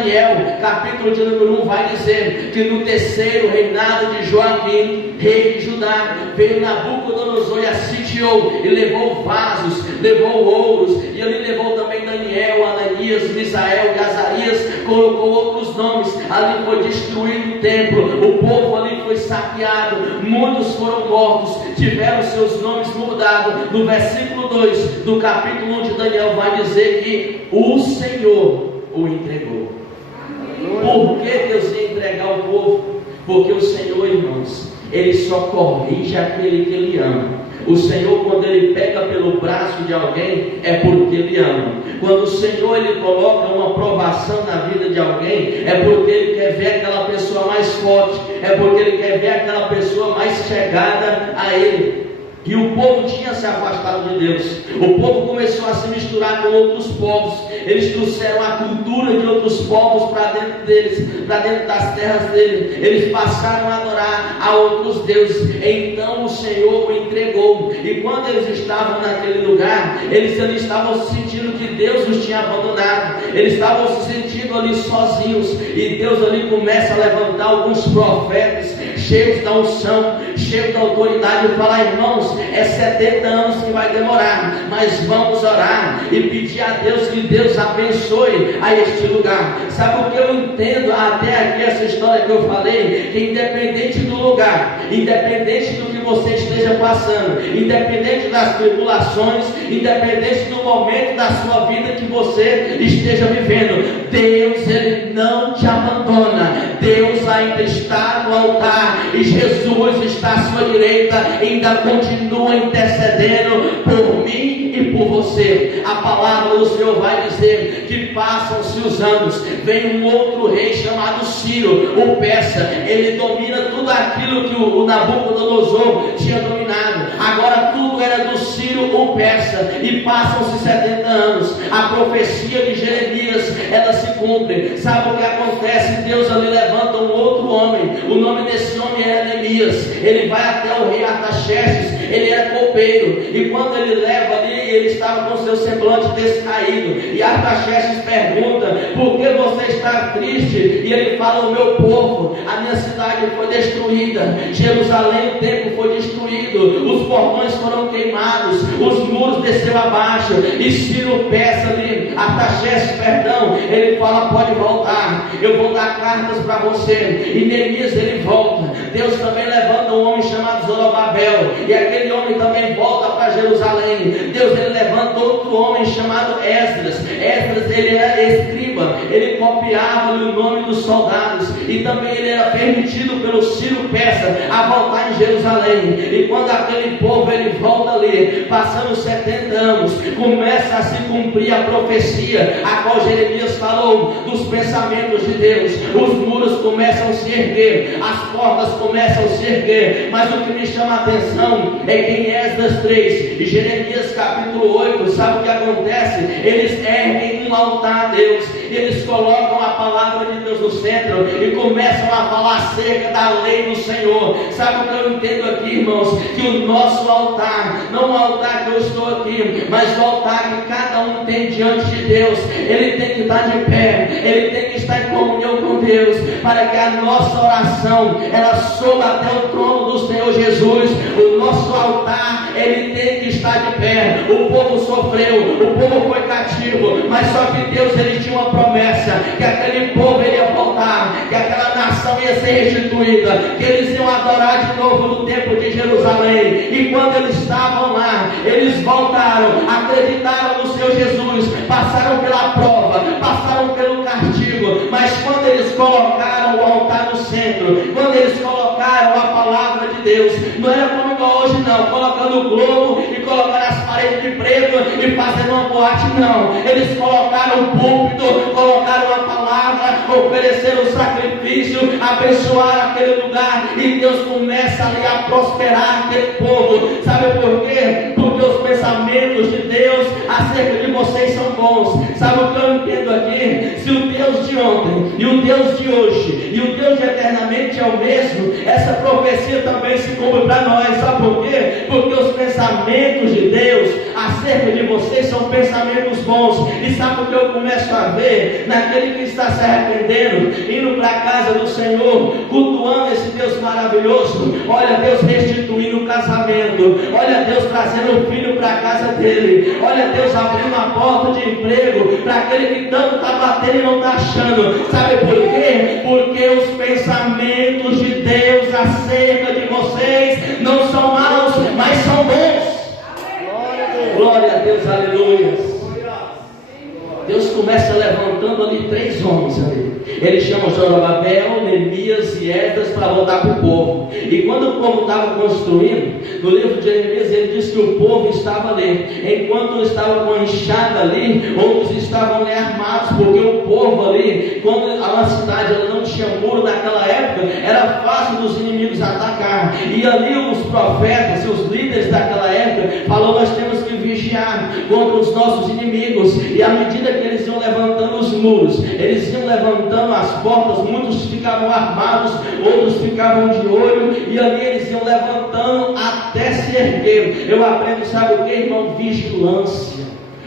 Daniel, capítulo de número 1, vai dizer que no terceiro reinado de Joaquim, rei de Judá, veio Nabucodonosor e a sitiou, e levou vasos, levou ouros, e ele levou também Daniel, Ananias, Misael e Azarias, colocou outros nomes. Ali foi destruído o templo, o povo ali foi saqueado, muitos foram mortos, tiveram seus nomes mudados. No versículo 2 do capítulo 1 de Daniel vai dizer que o Senhor o entregou. Por que Deus ia entregar o povo? Porque o Senhor, irmãos, Ele só corrige aquele que Ele ama. O Senhor, quando Ele pega pelo braço de alguém, é porque Ele ama. Quando o Senhor Ele coloca uma provação na vida de alguém, é porque Ele quer ver aquela pessoa mais forte, é porque Ele quer ver aquela pessoa mais chegada a Ele. E o povo tinha se afastado de Deus. O povo começou a se misturar com outros povos. Eles trouxeram a cultura de outros povos para dentro deles, para dentro das terras deles. Eles passaram a adorar a outros deuses. Então o Senhor o entregou. E quando eles estavam naquele lugar, eles estavam sentindo que Deus os tinha abandonado. Eles estavam se sentindo ali sozinhos. E Deus ali começa a levantar alguns profetas cheios da unção, cheios da autoridade, e falar: irmãos, é 70 anos que vai demorar, mas vamos orar e pedir a Deus que Deus abençoe a este lugar. Sabe o que eu entendo até aqui, essa história que eu falei? Que independente do lugar, independente do que você esteja passando, independente das tribulações, independente do momento da sua vida que você esteja vivendo, Deus, Ele não te abandona. Deus ainda está no altar, e Jesus está à sua direita, ainda continua intercedendo por mim e por você. A palavra do Senhor vai dizer que passam-se os anos, vem um outro rei chamado Ciro, o persa. Ele domina tudo aquilo que o Nabucodonosor tinha dominado. Agora tudo era do Ciro, o persa, e passam-se 70 anos. A profecia de Jeremias, ela se cumpre. Sabe o que acontece? Deus ali levanta um outro homem. O nome desse homem era Neemias. Ele vai até o rei Artaxerxes. Ele era copeiro, e quando ele leva ali, ele estava com seu semblante descaído, e Artaxerxes pergunta: por que você está triste? E ele fala: o meu povo, a minha cidade foi destruída, Jerusalém, o templo foi destruído, os portões foram queimados, os muros desceu abaixo. E Ciro peça ali, Artaxerxes, perdão, ele fala: pode voltar, eu vou dar cartas para você. E Neemias, ele volta. Deus também levanta um homem chamado Zorobabel, e aquele homem também volta para Jerusalém. Deus, ele levanta outro homem chamado Esdras. Esdras, ele era escriba, ele copiava o nome dos soldados, e também ele era permitido pelo Ciro persa a voltar em Jerusalém. E quando aquele povo ele volta ali, passando 70 anos, começa a se cumprir a profecia a qual Jeremias falou dos pensamentos de Deus. Os muros começam a se erguer, as portas começam a se erguer. Mas o que me chama a atenção é que em Esdras 3 e Jeremias capítulo 8, sabe o que acontece? Eles erguem um altar a Deus, eles colocam a palavra de Deus no centro e começam a falar acerca da lei do Senhor. Sabe o que eu entendo aqui, irmãos? Que o nosso altar, não o altar que eu estou aqui, mas o altar que cada um tem diante de Deus, ele tem que estar de pé, ele tem que estar em comunhão com Deus, para que a nossa oração, ela suba até o trono do Senhor Jesus. O nosso altar, ele tem que estar de pé. O povo sofreu, o povo foi cativo, mas só que Deus, ele tinha uma promessa, que aquele povo ele ia voltar, que aquela nação ia ser restituída, que eles iam adorar de novo no templo de Jerusalém. E quando eles estavam lá, eles voltaram, acreditaram no Senhor Jesus, passaram pela prova, passaram pelo castigo, mas quando eles colocaram o altar no centro, quando eles colocaram a palavra de Deus, não era como igual hoje não, colocando o globo e colocando as paredes de preto e fazendo uma boate, não. Eles colocaram o púlpito, colocaram a palavra, oferecer o sacrifício, abençoar aquele lugar, e Deus começa ali a prosperar aquele povo. Sabe por quê? Porque os pensamentos de Deus acerca de vocês são bons. Sabe o que eu entendo aqui? Se o Deus de ontem e o Deus de hoje e o Deus de eternamente é o mesmo, essa profecia também se cumpre para nós. Sabe por quê? Porque os pensamentos de Deus acerca de vocês são pensamentos bons. E sabe o que eu começo a ver? Naquele que está se arrependendo, indo para a casa do Senhor, cultuando esse Deus maravilhoso. Olha Deus restituindo o casamento, olha Deus trazendo o filho para a casa dele, olha Deus abrindo a porta de emprego para aquele que tanto está batendo e não está achando. Sabe por quê? Porque os pensamentos de Deus acerca de vocês não são maus, mas são bons. Glória a Deus, aleluia. Deus começa levantando ali 3 homens ali. Ele chama Zorobabel, Neemias e Esdras para voltar para o povo. E quando o povo estava construindo, no livro de Jeremias ele diz que o povo estava ali. Enquanto estava com a enxada ali, outros estavam ali armados, porque o povo ali, quando a cidade ela não tinha muro naquela época, era fácil dos inimigos atacar. E ali os profetas e os líderes daquela época falaram: nós temos que vigiar contra os nossos inimigos. E à medida que eles iam levantando os muros, eles iam levantando as portas, muitos ficavam armados, outros ficavam de olho, e ali eles iam levantando até se erguer. Eu aprendo, sabe o que, irmão? Vigilância.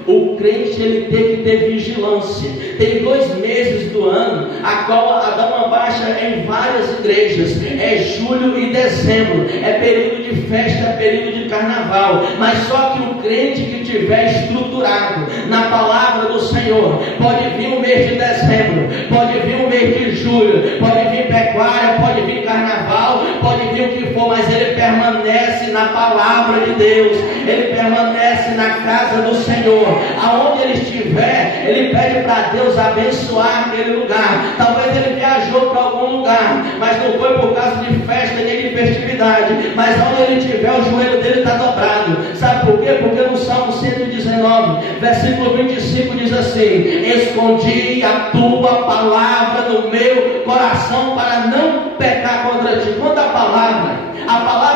O crente ele tem que ter vigilância. Tem 2 meses do ano a qual dá uma baixa em várias igrejas. É julho e dezembro. É período de festa, é período de carnaval. Mas só que o crente que tiver estruturado na palavra do Senhor, pode vir o mês de dezembro, pode vir o mês de julho, pode vir pecuária, pode vir carnaval, pode vir o que for, mas ele permanece na palavra de Deus, ele permanece na casa do Senhor. Aonde ele estiver, ele pede para Deus abençoar aquele lugar. Talvez ele viajou para algum lugar, mas não foi por causa de festa nem de festividade, mas onde ele estiver, o joelho dele está dobrado. Sabe por quê? Porque no Salmo 119, versículo 25 diz assim: escondi a tua palavra no meu coração para não pecar contra ti. Quando a palavra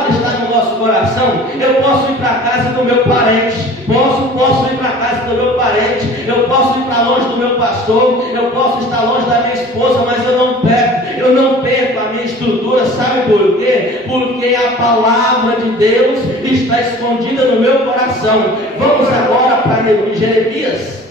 está no nosso coração, eu posso ir para a casa do meu parente, posso ir para a casa do meu parente, eu posso ir para longe do meu pastor, eu posso estar longe da minha esposa, mas eu não perco a minha estrutura. Sabe por quê? Porque a palavra de Deus está escondida no meu coração. Vamos agora para Jeremias.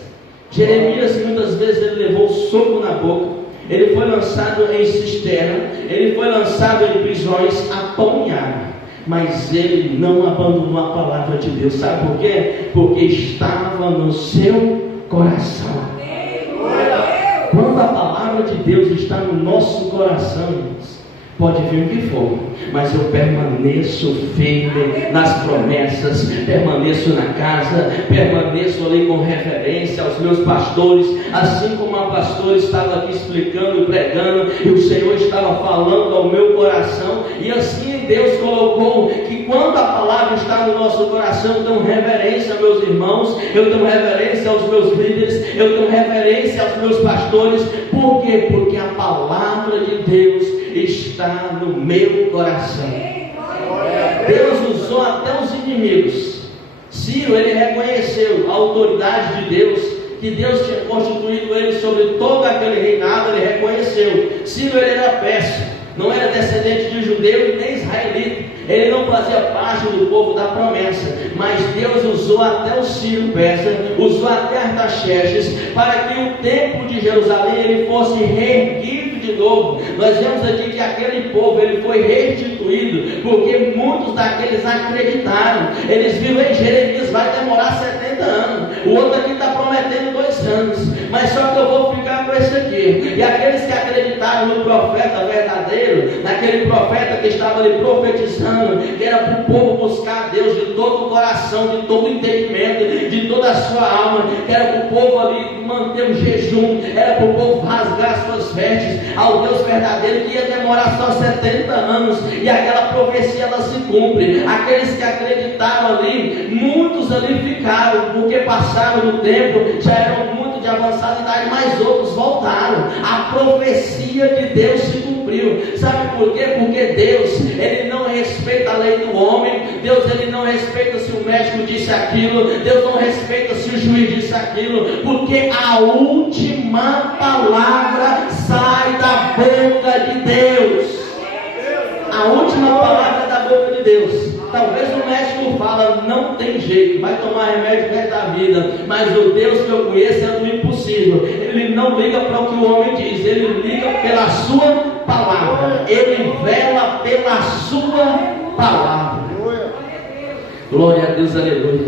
Jeremias muitas vezes ele levou soco na boca. Ele foi lançado em cisterna, ele foi lançado em prisões a pão e água, mas ele não abandonou a palavra de Deus. Sabe por quê? Porque estava no seu coração. Quando a palavra de Deus está no nosso coração, pode vir o que for, mas eu permaneço firme nas promessas, permaneço na casa, permaneço ali com reverência aos meus pastores, assim como a pastora estava aqui explicando e pregando, e o Senhor estava falando ao meu coração, e assim Deus colocou que quando a palavra está no nosso coração, eu tenho reverência aos meus irmãos, eu tenho reverência aos meus líderes, eu tenho reverência aos meus pastores. Por quê? Porque a palavra de Deus está no meu coração. Deus usou até os inimigos. Ciro, ele reconheceu a autoridade de Deus, que Deus tinha constituído ele sobre todo aquele reinado. Ele reconheceu. Ciro, ele era persa, não era descendente de judeu nem israelita, ele não fazia parte do povo da promessa, mas Deus usou até o Ciro persa, usou até Artaxerxes, para que o templo de Jerusalém ele fosse reerguido de novo. Nós vemos aqui que aquele povo ele foi restituído, porque muitos daqueles acreditaram. Eles viram: em Jeremias vai demorar 70 anos, o outro aqui está prometendo 2 anos, mas só que eu vou ficar com esse aqui. E aqueles que acreditaram no profeta verdadeiro, naquele profeta que estava ali profetizando, que era para o povo buscar a Deus de todo o coração, de todo o entendimento, de toda a sua alma, que era para o povo ali manter o jejum, era para o povo rasgar suas vestes ao Deus verdadeiro, que ia demorar só 70 anos, e aquela profecia ela se cumpre. Aqueles que acreditaram ali, muitos ali ficaram, porque passaram do tempo, já eram muito de avançada idade, mas outros voltaram. A profecia de Deus se cumpriu. Sabe por quê? Porque Deus, Ele não respeita a lei do homem. Deus, Ele não respeita se o médico disse aquilo. Deus não respeita se o juiz disse aquilo, porque a última palavra sai da boca de Deus. A última palavra da boca de Deus. Talvez o médico fala, não tem jeito, vai tomar remédio perto da vida, mas o Deus que eu conheço é do impossível. Ele não liga para o que o homem diz, ele liga pela sua palavra, ele vela pela sua palavra. Glória a Deus, aleluia.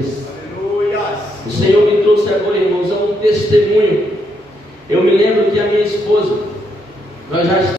O Senhor me trouxe agora, irmãos, a um testemunho. Eu me lembro que a minha esposa, nós já